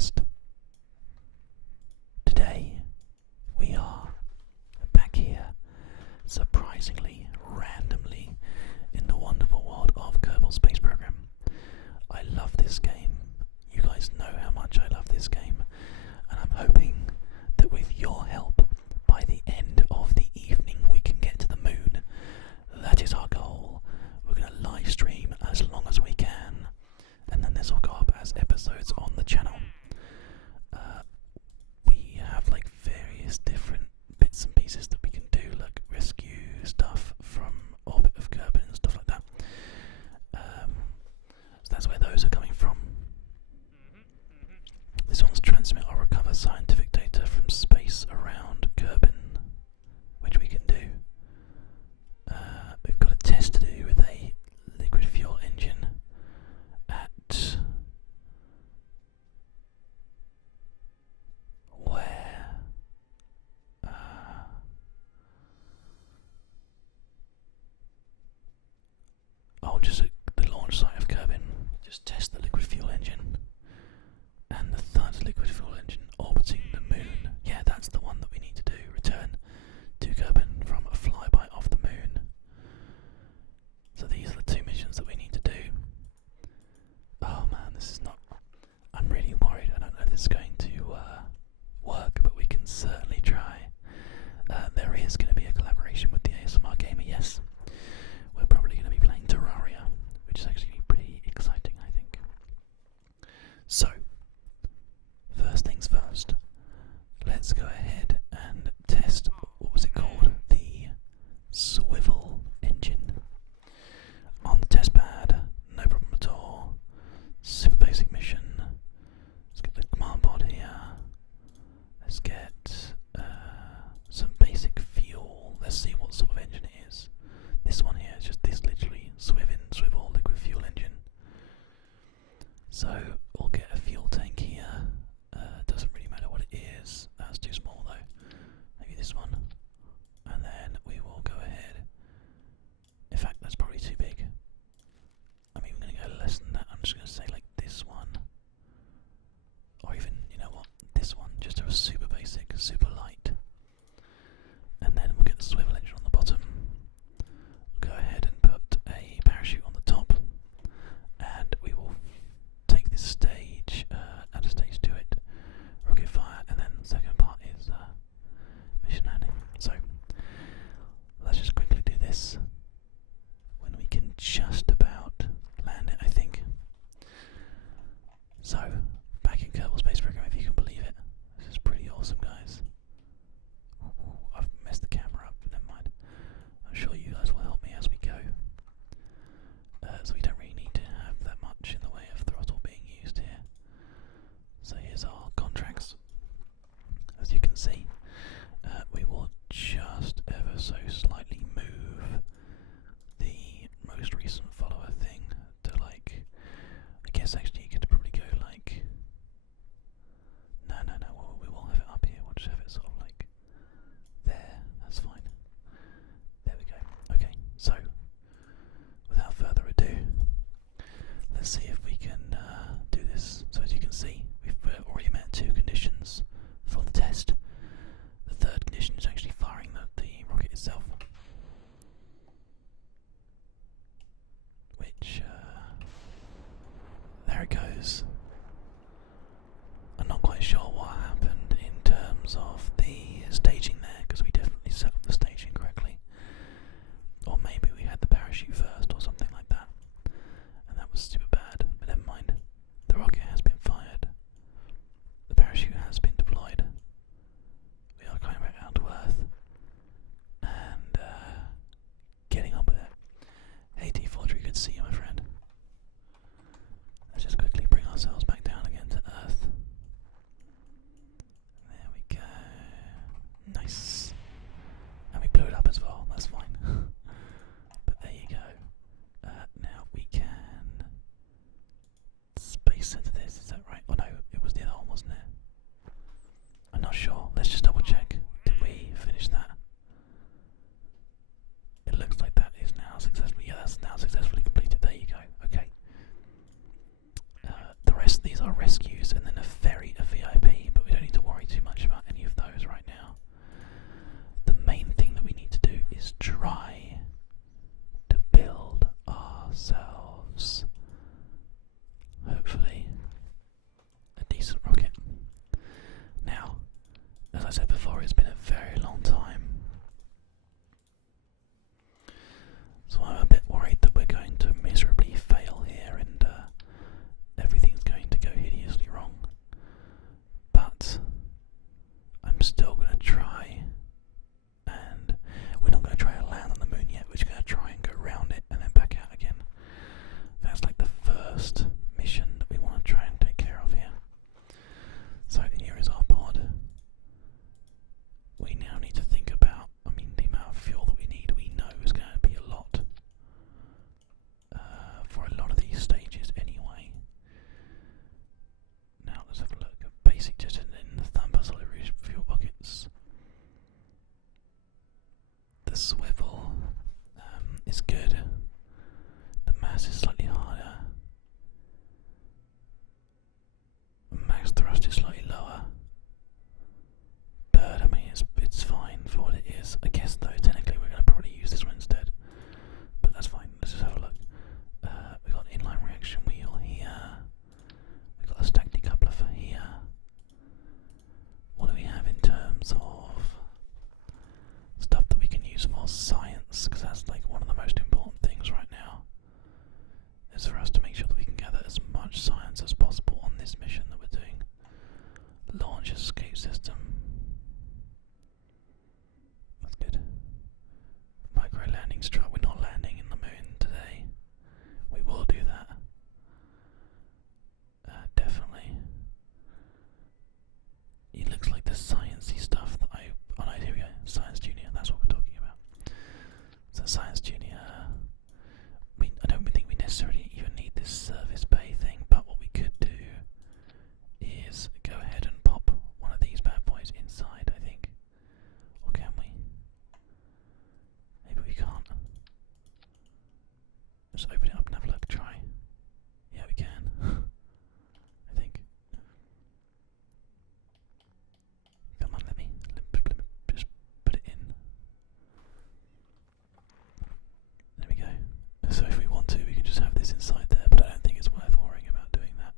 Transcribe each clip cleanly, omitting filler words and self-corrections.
ASMRCast. Today we are back here, surprisingly, randomly, in the wonderful world of Kerbal Space Program. I love this game. You guys know how much I love this game, and I'm hoping that with your help, by the end of the evening we can get to the moon. That is our goal. We're going to live stream as long as we can, and then this will go up as episodes on the channel. We have like various different bits and pieces that we can do, like rescue stuff from orbit of Kerbal and stuff like that. So that's where those are coming from. This one's transmit or recover scientific data from space around Kerbal, which we can do. We've got a test to do with a liquid fuel engine at where? Just at the launch site of Kerbal. Just test the liquid fuel engine and the third liquid fuel engine orbiting the moon. Yeah, that's the one that we need to do. Return to Kerbal from a flyby of the moon. So these are the two missions that we need to do. Oh man, this is not... I'm really worried. I don't know if this is going to work, but we can certainly try. There is going to be a collaboration with the ASMR Gamer, yes. We're probably going to be playing Terraria, which is actually pretty exciting, I think. So, first things first, let's go ahead and test, what was it called? The swivel engine. On the test pad, no problem at all. Super basic mission. Let's get the command pod here. Let's get some basic fuel. Let's see what sort of engine it is. This one here is just this literally swivel liquid fuel engine. So we'll get a fuel tank here. Doesn't really matter what it is. That's too small though. Maybe this one. And then we will go ahead. In fact, that's probably too big. I mean, we're going to go less than that. I'm just going to say like this one. Or even, you know what, this one. Just a super basic, super light. And then we'll get the swivel engine on the bottom. We'll go ahead and put a parachute on the top. And we will take this stage, add a stage to it, rocket fire, and then the second part is mission landing. So, let's just quickly do this when we can just about land it, I think. So, back in Kerbal Space Program, if you can believe it. This is pretty awesome, guys. Ooh, I've messed the camera up, never mind. I'm sure you guys will help me as we go. So we don't really need to have that much in the way of throttle being used here. So here's our contracts. As you can see, we will just ever so slightly move the most recent follower thing to like, I guess actually you could probably go like, no, we won't have it up here, we'll just have it sort I said before, it's been a very long time. So I'm a bit worried that we're going to miserably fail here and everything's going to go hideously wrong. But I'm still going to try, and we're not going to try to land on the moon yet, we're just going to try and go around it and then back out again. That's like the first mission that we want to try and take care of here. So here is our pod. We now need to think about, the amount of fuel that we need, we know is going to be a lot for a lot of these stages anyway. Now let's have a look at basic jet engine, thumper solid fuel buckets. The swivel is good. The mass is slightly harder. Max thrust is slightly lower. But it's fine for what it is. I guess though technically we're going to probably use this one instead. But that's fine. Let's just have a look. We've got an inline reaction wheel here. We've got a stack decoupler for here. What do we have in terms of stuff that we can use for science? Because that's like one of the most important things right now. Is for us to make sure that we can gather as much science as possible on this mission that we're doing. Launch escape system. That's good. Micro landing strut. We're not landing in the moon today. We will do that. Definitely. It looks like the sciencey stuff that oh no, here we go. Science Junior. That's what we're talking about. So Science Junior. I don't think we necessarily even need this service bay thing, but what we could do is go ahead and pop one of these bad boys inside, I think. Or can we? Maybe we can't. Just open it up and have a look, try. Yeah, we can. I think. Come on, let me just put it in. There we go. So if we want to, we can just have this inside there, but I don't think it's worth worrying about doing that.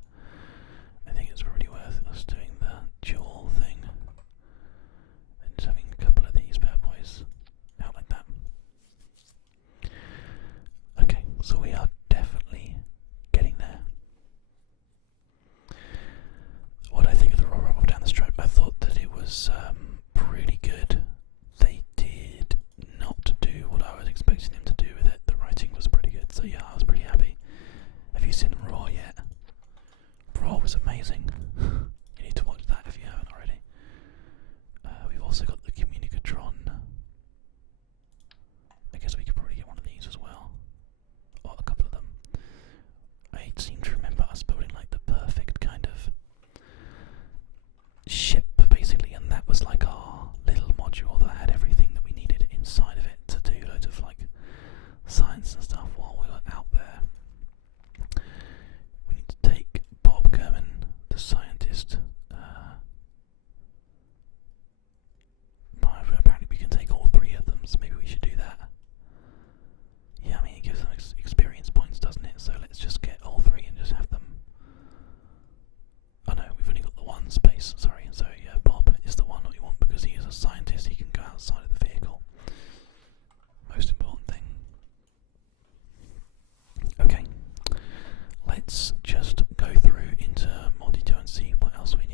I think it's really worth us doing the dual thing and just having a couple of these bad boys out like that. Okay, so we are definitely getting there. What I think of the roll up down the stroke, I thought that it was pretty good. They did not do what I was expecting them to do with it. The writing was pretty good, so yeah, I was pretty happy. Have you seen Raw yet? Raw was amazing. You need to watch that if you haven't already. We've also got the Communicatron. I guess we could probably get one of these as well. Or a couple of them. I seem to remember us building like the perfect kind of ship basically, and that was like our little module that had everything that we needed inside of it to do loads of like science and stuff while we were out there. We need to take Bob Kerman, the scientist. Apparently we can take all three of them, so maybe we should do that. Yeah, it gives them experience points, doesn't it? So let's just get all three and just have them. Oh no, we've only got the one space, sorry. So yeah, Bob is the one that we want because he is a scientist, he can go outside of the vehicle. Most important thing. Okay, let's just go through into Multi-2 and see what else we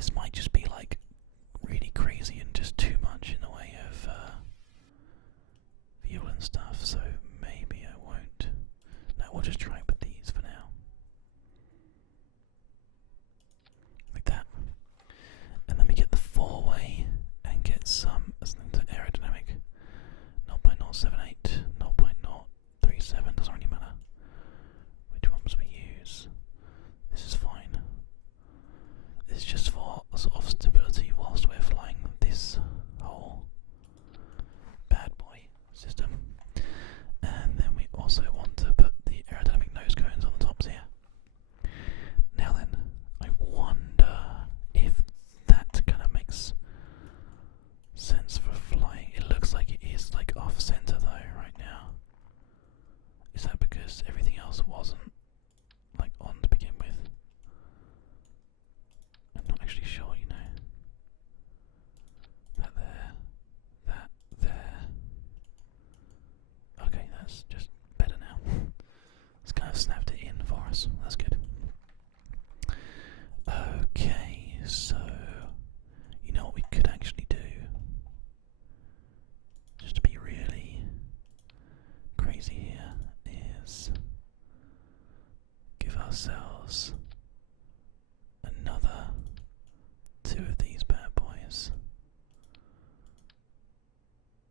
this might just be like really crazy and just too much in the way of fuel and stuff, so maybe I won't. No, we'll just try with these for now. Like that. And then we get the 4-way and get some aerodynamic 0.078, 0.037, doesn't really matter which ones we use. This is fine. This is just for sort of stability whilst we're flying this whole bad boy system. And then we also want to put the aerodynamic nose cones on the tops here. Now then, I wonder if that kind of makes sense for flying. It looks like it is like off center though right now. Is that because everything else wasn't like on to begin with? I'm not actually sure, you know. That there, that there. Okay, that's just better now. It's kind of snapped it in for us. That's good. Okay, so you know what we could actually do? Just to be really crazy here, is give ourselves another 2 of these bad boys.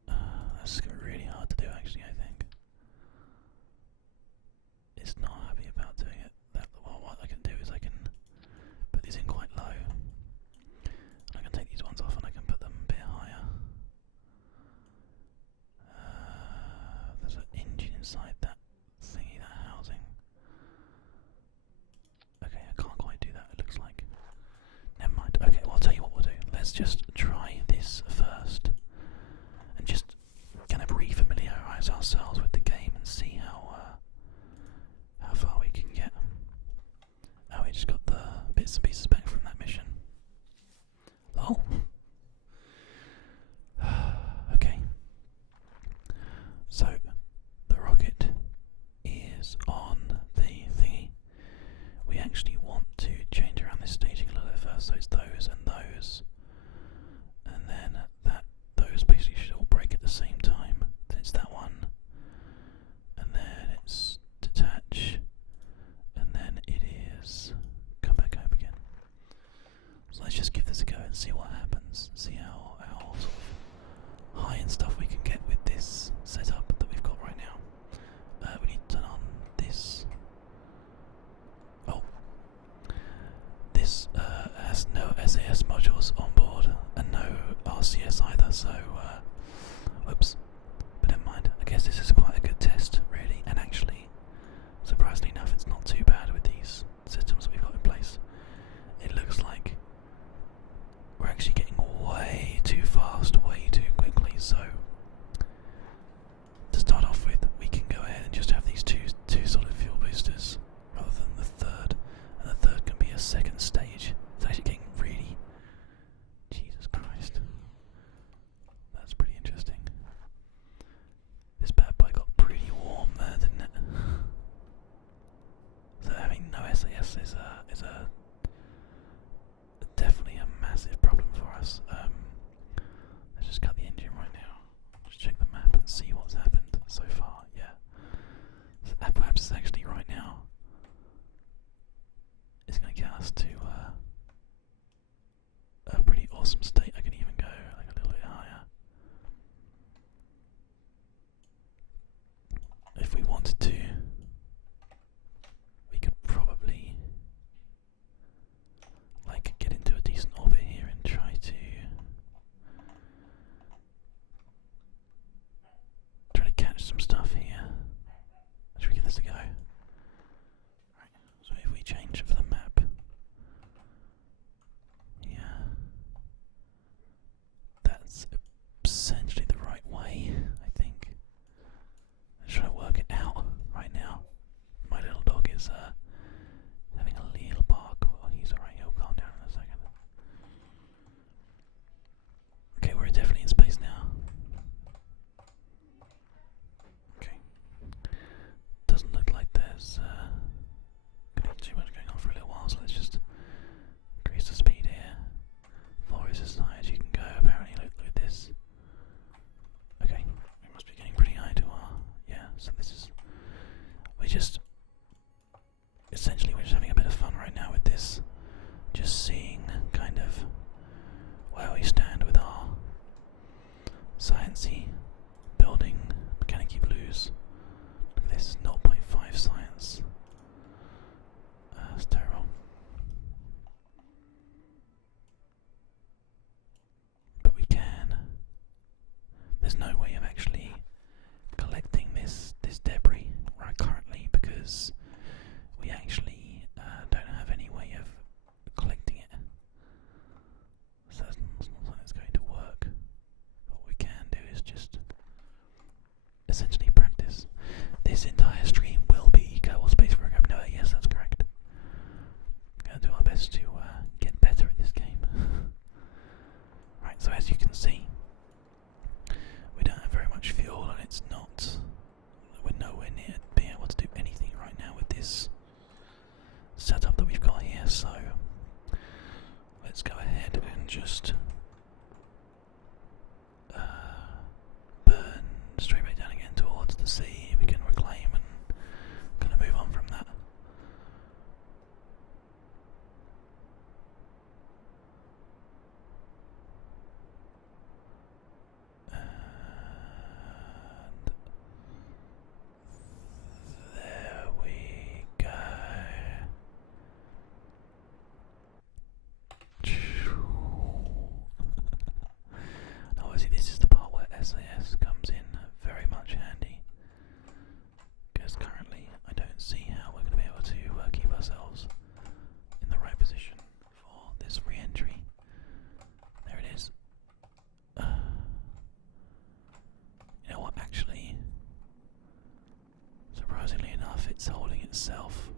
That's really hard to do actually, I think. It's not happy about doing it. Well, what I can do is I can put these in quite low. And I can take these ones off and I can put them a bit higher. There's an engine inside that thingy, that housing. Okay, I can't quite do that, it looks like. Never mind. Okay, well, I'll tell you what we'll do. Let's just try this first. And just kind of re-familiarise ourselves with the game and see how far we can get. Oh, we just got the bits and pieces back from that mission. Oh. Okay. So, the rocket is on the thingy. We actually want to change around this staging a little bit first, so it's those and those. And then those basically should all break at the same time. Then it's that one. And then it's detach. And then it is come back home again. So let's just give this a go and see what happens. See how sort of high and stuff we can get with this setup that we've got right now. We need to turn on this. Oh. This has no SAS modules on board and no RCS either, so whoops. But never mind. I guess this is quite a good test, really, and actually, surprisingly enough, it's not too bad with these systems that we've got in place. It looks like we're actually getting way too fast, way too quickly, so just burn straight back down again towards the sea. We can reclaim and kind of move on from that. There we go. Obviously this is the part where SAS comes in very much handy, because currently I don't see how we're going to be able to keep ourselves in the right position for this re-entry. There it is. You know what, actually, surprisingly enough, it's holding itself